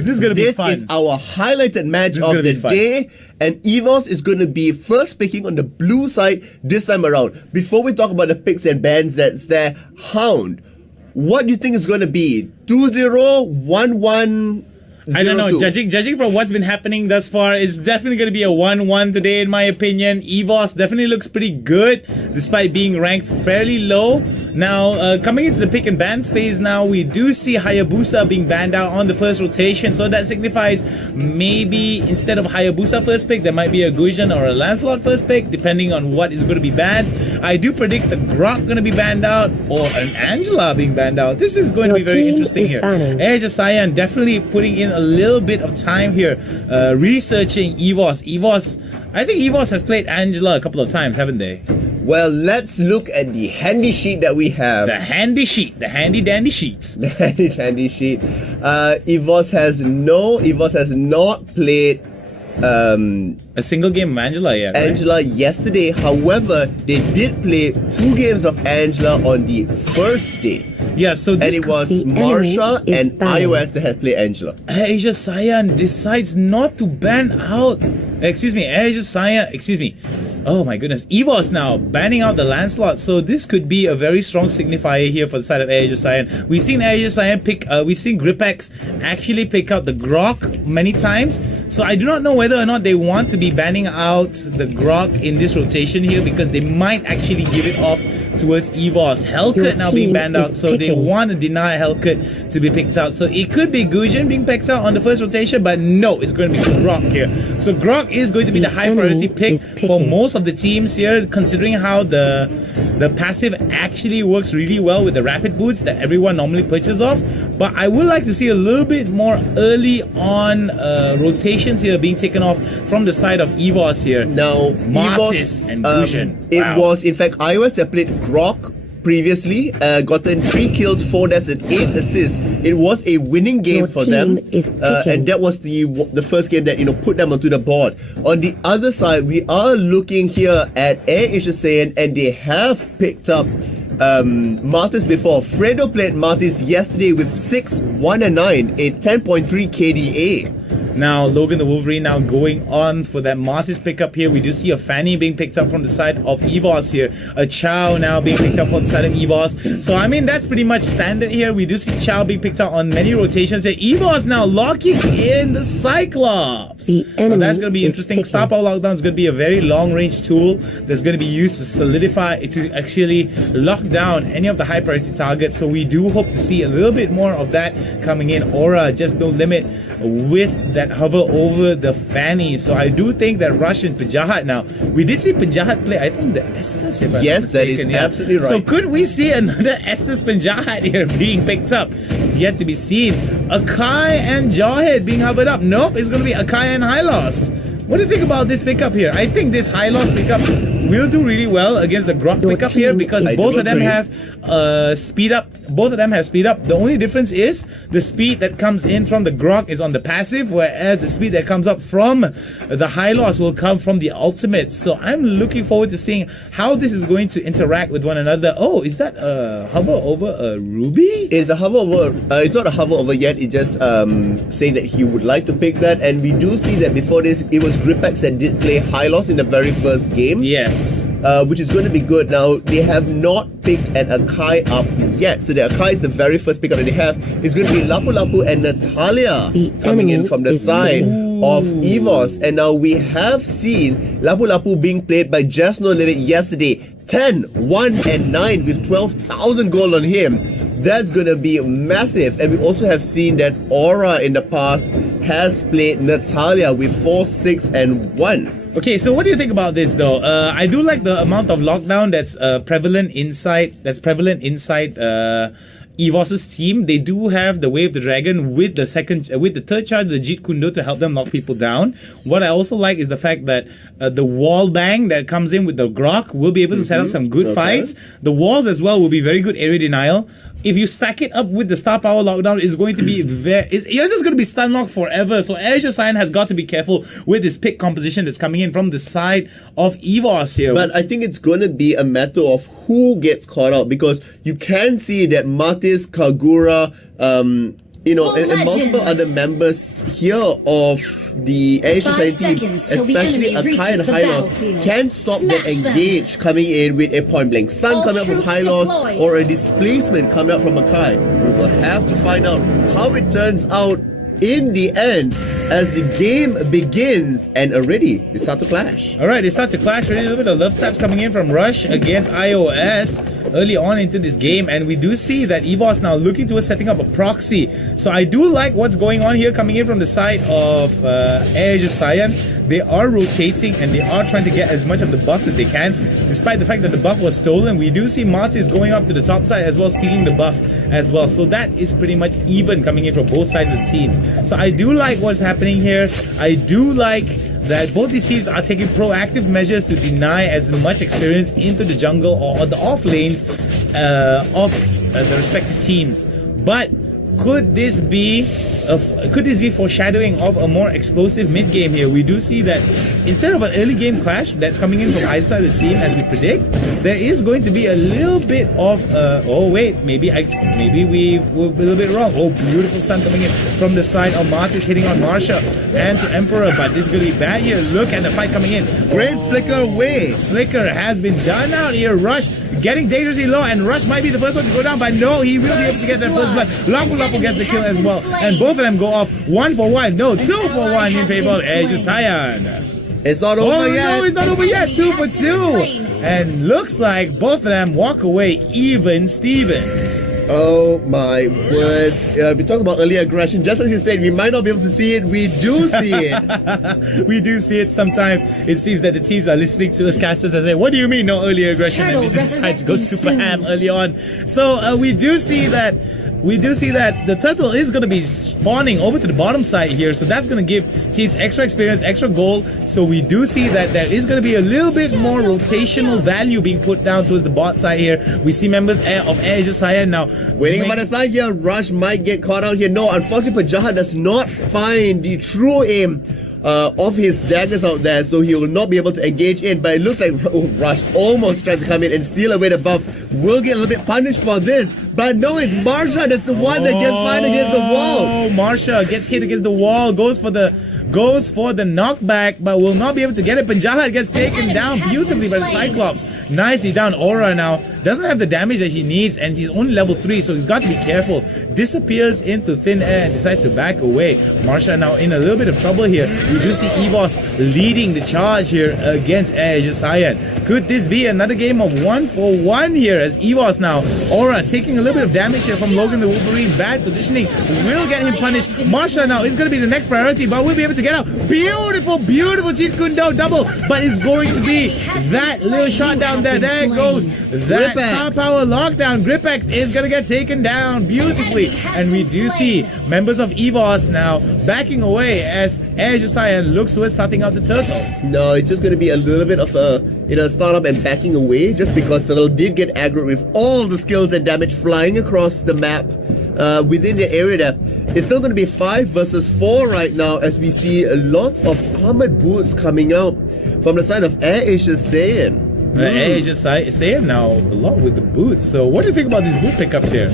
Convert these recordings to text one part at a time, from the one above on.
This is going to be fun. This is our highlighted match of the day. And Evos is going to be first picking on the blue side this time around. Before we talk about the picks and bans that's there, Hound, what do you think is going to be? 2-0, 1-1? I don't know. Judging from what's been happening thus far, it's definitely going to be a 1-1 today, in my opinion. Evos definitely looks pretty good, despite being ranked fairly low. Now, coming into the pick and bans phase now, we do see Hayabusa being banned out on the first rotation. So that signifies maybe instead of Hayabusa first pick, there might be a Gusion or a Lancelot first pick, depending on what is going to be banned. I do predict the Grok going to be banned out, or an Angela being banned out. This is going to be very interesting here. Asyn definitely putting in a little bit of time here, researching Evos. I think Evos has played Angela a couple of times, haven't they? Well, let's look at the handy sheet that we have. The handy sheet, the handy dandy sheet. The handy dandy sheet. Evos has not played a single game of Angela yet. Angela, right? Yesterday. However, they did play 2 games of Angela on the first day. Yeah, so this and it was Marsha and iOS that had played Angela. Asyn decides not to ban out. Asyn. Oh my goodness, Evos now banning out the Lancelot. So this could be a very strong signifier here for the side of Asyn. We've seen Asyn pick. We've seen Gripex actually pick out the Grok many times. So I do not know whether or not they want to be banning out the Grok in this rotation here, because they might actually give it off towards Evos. Hellcut now being banned out, so they want to deny Hellcut to be picked out. So it could be Gusion being picked out on the first rotation, but no, it's going to be Grok here. So Grok is going to be the high priority pick for most of the teams here, considering how the passive actually works really well with the rapid boots that everyone normally purchases off. But I would like to see a little bit more early on rotations here being taken off from the side of Evos here. Now, Martis and Gusion. It was, in fact, iOS that played Grok previously, gotten 3 kills, 4 deaths and 8 assists. It was a winning game for them, and that was the first game that put them onto the board. On the other side, we are looking here at Asyn, and they have picked up Martis before. Fredo played Martis yesterday with 6, 1 and 9, a 10.3 KDA. Now, Logan the Wolverine now going on for that Martis pickup here. We do see a Fanny being picked up from the side of Evos here. A Chow now being picked up from the side of Evos. So, I mean, that's pretty much standard here. We do see Chow being picked up on many rotations. Evos now locking in the Cyclops. Now, that's going to be interesting. Star Power Lockdown is going to be a very long-range tool that's going to be used to solidify, to actually lock down any of the high priority targets. So, we do hope to see a little bit more of that coming in. Aura, just no limit with that hover over the Fanny. So I do think that Rush and Pajahat now. We did see Pajahat play, I think, the Estes, if I'm yes, mistaken. that is absolutely right. So could we see another Estes Pajahat here being picked up? It's yet to be seen. Akai and Jawhead being hovered up. Nope, it's going to be Akai and Hylos. What do you think about this pickup here? I think this Hylos pickup will do really well against the Grok pickup here, because both of them have speed up. Both of them have speed up. The only difference is the speed that comes in from the Grok is on the passive, whereas the speed that comes up from the Hylos will come from the ultimate. So I'm looking forward to seeing how this is going to interact with one another. Oh, is that a hover over a Ruby? It's a hover over. It's not a hover over yet. It's just saying that he would like to pick that. And we do see that before this, it was Gripex that did play Hylos in the very first game. Yes. Which is going to be good. Now, they have not picked an Akai up yet. So the Akai is the very first pickup that they have. It's going to be Lapu Lapu and Natalia coming in from the side of Evos. And now we have seen Lapu Lapu being played by Just No Limit yesterday. 10, 1 and 9 with 12,000 gold on him. That's going to be massive. And we also have seen that Aura in the past has played Natalia with 4, 6 and 1. Okay, so what do you think about this though? I do like the amount of lockdown that's prevalent inside Evos' team. They do have the Wave the Dragon with the third charge, the Jeet Kundo, to help them knock people down. What I also like is the fact that the wall bang that comes in with the Grok will be able to set up some good fights. The walls as well will be very good area denial. if you stack it up with the star power lockdown, it's going to be you're just going to be stun locked forever. So Azure Cyan has got to be careful with this pick composition that's coming in from the side of Evos here. But I think it's going to be a matter of who gets caught out, because you can see that Martis, Kagura, and multiple other members here of the Asian Society team, especially Akai and Hylos, can't stop that engage coming in with a point blank stun coming out from Hylos or a displacement coming out from Akai. We will have to find out how it turns out in the end as the game begins, and already they start to clash. Alright, they start to clash. Already a little bit of love taps coming in from Rush against iOS early on into this game, and we do see that Evos now looking towards setting up a proxy. So I do like what's going on here coming in from the side of Azure Cyan. They are rotating and they are trying to get as much of the buffs that they can. Despite the fact that the buff was stolen, we do see Martis going up to the top side as well, stealing the buff as well. So that is pretty much even coming in from both sides of the teams. So I do like what's happening here. I do like that both these teams are taking proactive measures to deny as much experience into the jungle or the off lanes of the respective teams. But could this be foreshadowing of a more explosive mid game here? We do see that instead of an early game clash that's coming in from either side of the team as we predict, there is going to be a little bit of maybe we were a little bit wrong. Oh, beautiful stun coming in from the side of Martis, hitting on Marsha and to Emperor, but this is going to be bad here. Look at the fight coming in. Great flicker away. Flicker has been done out here. Rush getting dangerously low, and Rush might be the first one to go down, but no, he will be able to get that first blood. Lapu Lapu gets the kill as well, and both of them go off 1 for 1. No, 2 for 1 in favor of Azure Cyan. It's not over yet. No, it's not over yet. 2 for 2. And looks like both of them walk away even Stevens. Oh my word. We talked about early aggression. Just as you said, we might not be able to see it. We do see it. We do see it sometimes. It seems that the teams are listening to us casters and say, what do you mean no early aggression? And they decide to go super ham early on. So we do see that the turtle is going to be spawning over to the bottom side here, so that's going to give teams extra experience, extra gold. So we do see that there is going to be a little bit more rotational value being put down towards the bot side here. We see members of Azure Cyan now waiting by the side here. Rush might get caught out here. No, unfortunately, Pajaha does not find the true aim of his daggers out there, so he will not be able to engage in. But it looks like Rush almost tried to come in and steal away the buff. Will get a little bit punished for this, but no, it's Marsha that's the one that gets fined against the wall. Oh, Marsha gets hit against the wall, goes for the knockback, but will not be able to get it. Panjahat gets taken down beautifully by the Cyclops. Nicely down. Aura now doesn't have the damage that she needs, and she's only level 3, so he's got to be careful. Disappears into thin air and decides to back away. Marsha now in a little bit of trouble here. We do see Evos leading the charge here against Azure Cyan. Could this be another game of 1 for 1 here as Evos now? Aura taking a little bit of damage here from Logan the Wolverine. Bad positioning will get him punished. Marsha now is going to be the next priority, but we'll be able to get out. Beautiful, beautiful Cheat Kundo double, but it's going to be that little shot down there. There it goes. That star power lockdown. Gripex is going to get taken down beautifully. And we do see members of Evos now backing away as Azure Cyan looks towards starting out the turtle. No, it's just going to be a little bit of a startup and backing away, just because Turtle did get aggro with all the skills and damage flying across the map within the area there. It's still going to be 5 versus 4 right now as we see lots of armored boots coming out from the side of Air Asia Cyan. Air Asia Cyan now a lot with the boots. So what do you think about these boot pickups here?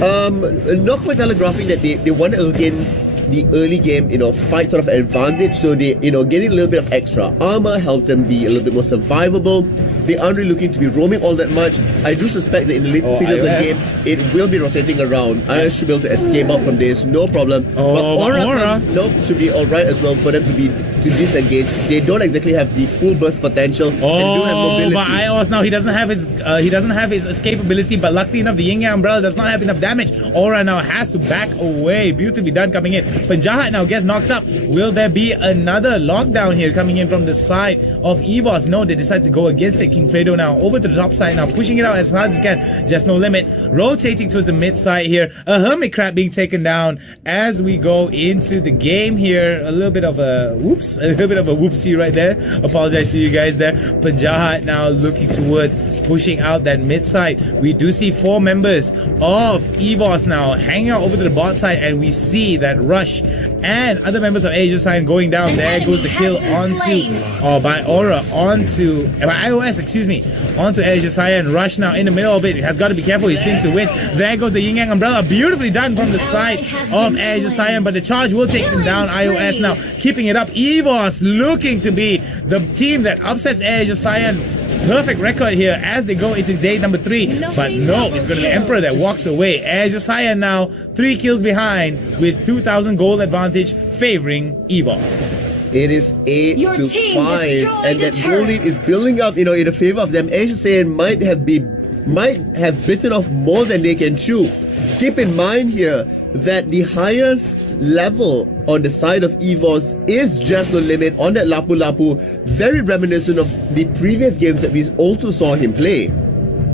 Not quite telegraphing that they want to again the early game, fight sort of advantage, so they, getting a little bit of extra armor helps them be a little bit more survivable. They aren't really looking to be roaming all that much. I do suspect that in the later stage of the game, it will be rotating around. I should be able to escape out from this, no problem. But Aura should be alright as well for them to disengage. They don't exactly have the full burst potential and do have mobility. But Ios now he doesn't have his escape ability, but luckily enough the Yin Yang umbrella does not have enough damage. Aura now has to back away. Beautifully done coming in. Panjahat now gets knocked up. Will there be another lockdown here coming in from the side of Evos? No, they decide to go against it. King Fredo now over to the top side now, pushing it out as hard as he can. Just No Limit rotating towards the mid side here. A Hermit Crab being taken down as we go into the game here. A little bit of a whoopsie right there. Apologize to you guys there. Pajahat now looking towards pushing out that mid side. We do see 4 members of Evos now hanging out over to the bot side, and we see that Rush and other members of Asia Sign going down. There goes the kill by Aura by iOS, onto Asia Sign. Rush now in the middle of it. He has got to be careful. He spins to width. There goes the Yin Yang Umbrella. Beautifully done from the side of Asia Sign, but the charge will take him down. iOS now keeping it up. Evos looking to be the team that upsets Asia Sign. Perfect record here as they go into day number 3, but no, it's going to be the Emperor that walks away. Asia Sign now 3 kills behind with 2,000 gold advantage favoring Evos. It is 8-5, and that goal lead is building up, in the favor of them. Asia Sign might have bitten off more than they can chew. Keep in mind here that the highest level on the side of Evos is Just No Limit on that Lapu Lapu, very reminiscent of the previous games that we also saw him play.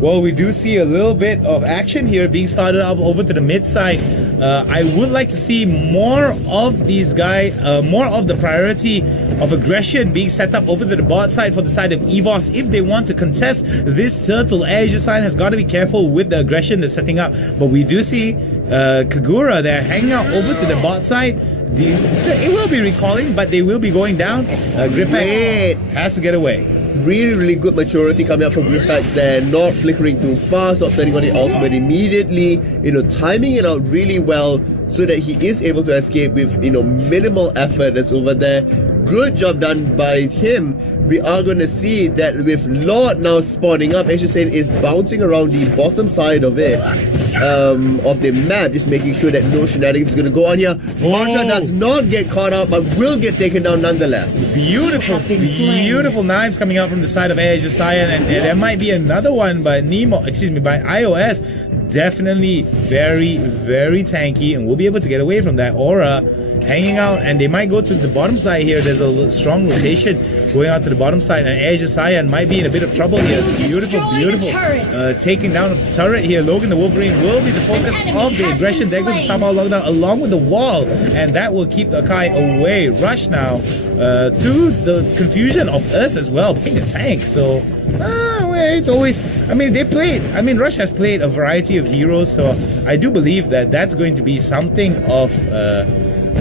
Well, we do see a little bit of action here being started up over to the mid side. I would like to see more of these guys, more of the priority of aggression being set up over to the bot side for the side of Evos if they want to contest this turtle. Asia Sign has got to be careful with the aggression they're setting up, but we do see Kagura there hanging out over to the bot side. It will be recalling, but they will be going down. Gripex has to get away. Really good maturity coming up from Gripex there, not flickering too fast, not turning on the ultimate immediately, timing it out really well so that he is able to escape with, minimal effort that's over there. Good job done by him. We are going to see that with Lord now spawning up, Asia Sign is bouncing around the bottom side of it, of the map, just making sure that no shenanigans is going to go on here. Marsha does not get caught out, but will get taken down nonetheless. Beautiful knives coming out from the side of Asia Sign, and there might be another one by by iOS. Definitely very, very tanky, and we'll be able to get away from that. Aura hanging out, and they might go to the bottom side here. There's a strong rotation going out to the bottom side, and Asia Sign might be in a bit of trouble here. Beautiful taking down of the turret here. Logan the Wolverine will be the focus of the aggression. There goes the Star Power lockdown along with the wall, and that will keep the Akai away. Rush now to the confusion of us as well, being a tank. So it's always, Rush has played a variety of heroes, so I do believe that that's going to be something of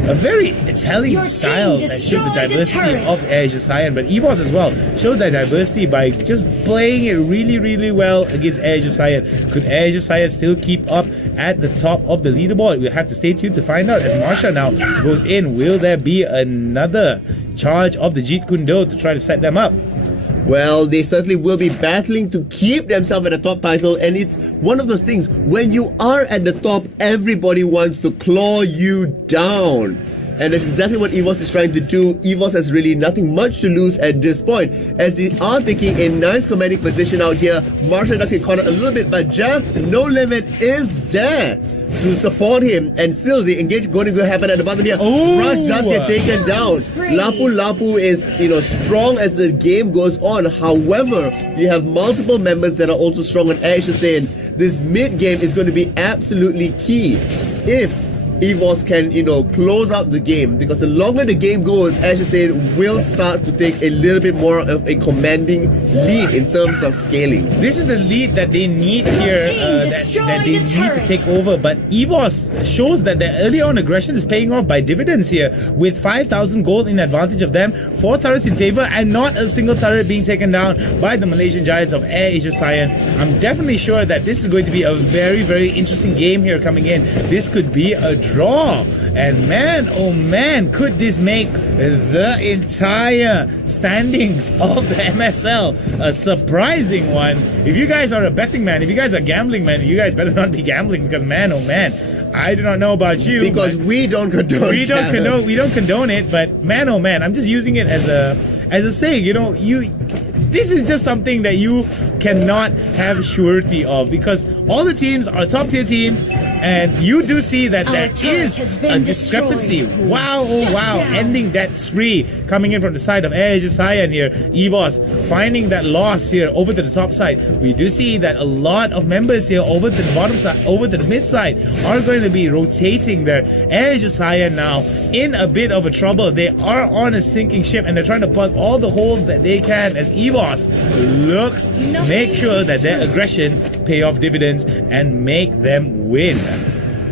a very telling style that showed the diversity of Asia Sign, but Evos as well showed that diversity by just playing it really, really well against Asia Sign. Could Asia Sign still keep up at the top of the leaderboard? We'll have to stay tuned to find out as Marsha now goes in. Will there be another charge of the Jeet Kune Do to try to set them up? Well, they certainly will be battling to keep themselves at the top title, and it's one of those things, when you are at the top, everybody wants to claw you down. And that's exactly what Evos is trying to do. Evos has really nothing much to lose at this point, as they are taking a nice commanding position out here. Marshall does get caught out a little bit, but Just No Limit is there to support him, and still the engage going to happen at the bottom here. Rush just get taken down. Lapu Lapu is strong as the game goes on. However, you have multiple members that are also strong on Asia Sign. This mid game is going to be absolutely key if Evos can, close out the game, because the longer the game goes, Asia Sign will start to take a little bit more of a commanding lead in terms of scaling. This is the lead that they need here, that they need to take over, but Evos shows that their early on aggression is paying off by dividends here, with 5,000 gold in advantage of them, 4 turrets in favor, and not a single turret being taken down by the Malaysian Giants of Air Asia Sign. I'm definitely sure that this is going to be a very, very interesting game here coming in. This could be a draw, and man, oh man, could this make the entire standings of the MSL a surprising one. If you guys are a betting man, if you guys are gambling man, you guys better not be gambling, because man, oh man, I do not know about you, because we don't condone we don't condone it, but man, oh man, I'm just using it as a saying. This is just something that you cannot have surety of, because all the teams are top tier teams, and you do see that there is a discrepancy. Wow, oh wow, ending that spree coming in from the side of Asyn here. Evos finding that loss here over to the top side. We do see that a lot of members here over to the bottom side, over to the mid side, are going to be rotating there. Asyn now in a bit of a trouble. They are on a sinking ship and they're trying to plug all the holes that they can as Evos looks to make sure that their aggression pay off dividends and make them win.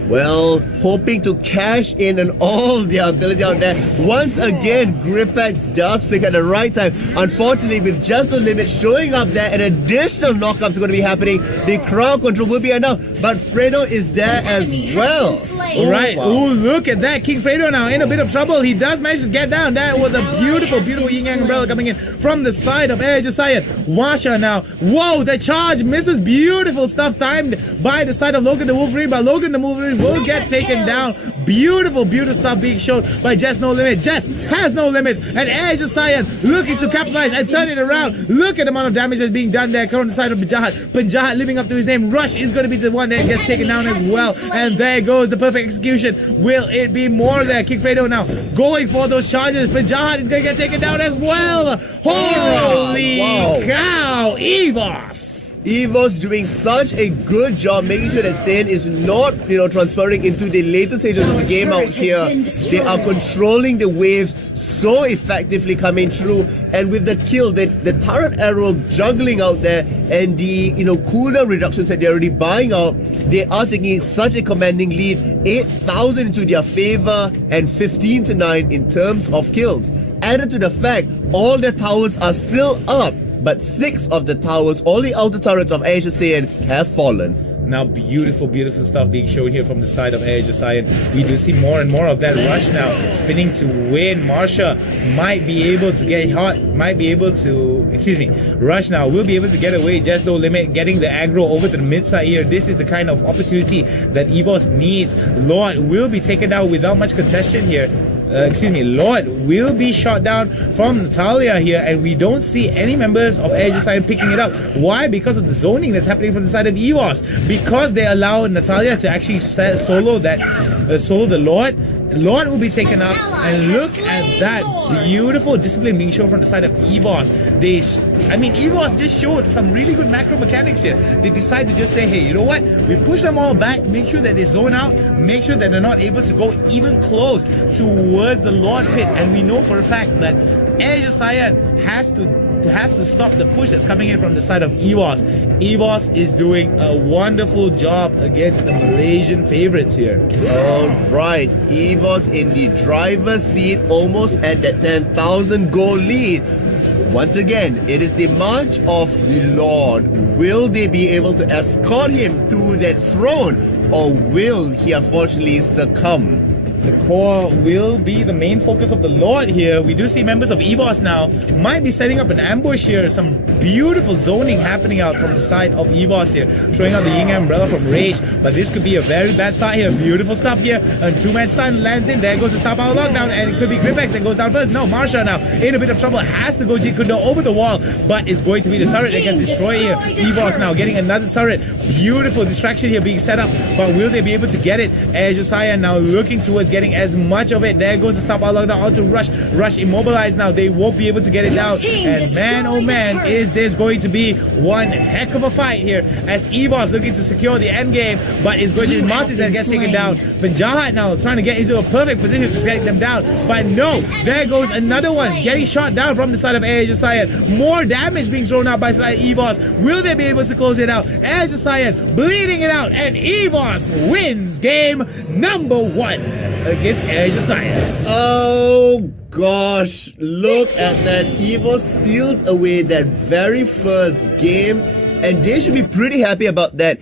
Well, hoping to cash in on all their ability out there. Once again, Gripex does flick at the right time. Unfortunately, with just the limit showing up there, an additional knockups are going to be happening. The crowd control will be enough, but Fredo is there as well. Alright, oh look at that, King Fredo now in a bit of trouble. He does manage to get down. That was a beautiful yin yang umbrella coming in from the side of Asyn. Washa now, whoa, the charge misses. Beautiful stuff timed by the side of Logan the Wolverine, but Logan the Wolverine will get taken down. Beautiful stuff being shown by Jess No Limit. Jess has no limits, and Asyn looking to capitalize and turn it around. Look at the amount of damage that's being done there on the side of Panjahat. Panjahat living up to his name. Rush is going to be the one that gets taken down as well, and there goes the perfect execution. Will it be more there? King Fredo now going for those charges. Panjahat is going to get taken down as well. Holy cow, Evos! Evos doing such a good job making sure that Asyn is not, transferring into the later stages of the game out here. They are controlling the waves so effectively coming through, and with the kill, the turret arrow juggling out there, and the cooldown reductions that they're already buying out, they are taking such a commanding lead. 8,000 into their favor and 15-9 in terms of kills. Added to the fact all their towers are still up, but 6 of the towers, all the outer turrets of Asyn, have fallen. Now beautiful stuff being shown here from the side of Asyn. We do see more and more of that rush now spinning to win. Marsha might be able to get hot, Rush now will be able to get away. Just No Limit getting the aggro over to the mid side here. This is the kind of opportunity that Evos needs. Lord will be taken down without much contention here. Lord will be shot down from Natalia here, and we don't see any members of Asyn picking it up. Why? Because of the zoning that's happening from the side of Evos. Because they allow Natalia to actually solo the Lord. Lord will be taken up, and look at that beautiful discipline being shown from the side of Evos. Evos just showed some really good macro mechanics here. They decide to just say, hey, you know what? We push them all back, make sure that they zone out, make sure that they're not able to go even close towards the Lord pit. And we know for a fact that Asyn has to stop the push that's coming in from the side of Evos. Evos is doing a wonderful job against the Malaysian favorites here. Alright, Evos in the driver's seat, almost at that 10,000 goal lead. Once again, it is the march of the Lord. Will they be able to escort him to that throne, or will he unfortunately succumb? The core will be the main focus of the Lord here. We do see members of Evos now might be setting up an ambush here. Some beautiful zoning happening out from the side of Evos here, showing out the Yin Umbrella from Rage. But this could be a very bad start here. Beautiful stuff here. A 2-man stun lands in. There goes the Star Power Lockdown, and it could be Gripex that goes down first. No, Marsha now in a bit of trouble. Has to go Jikundo over the wall, but it's going to be the turret that gets destroyed here. Evos now getting another turret. Beautiful distraction here being set up, but will they be able to get it? Asyn now looking towards getting as much of it. There goes the stop all lockdown onto Rush. Rush immobilized now. They won't be able to get it down. And man, oh man, is this going to be one heck of a fight here as Evos looking to secure the end game, but it's going to be Martins that gets taken down. Panjahat now trying to get into a perfect position to get them down, but no, there goes another one getting shot down from the side of Asyn. More damage being thrown out by side Evos. Will they be able to close it out? Asyn bleeding it out, and Evos wins game number 1 against Asyn. Oh gosh, look at that. Evos steals away that very first game, and they should be pretty happy about that.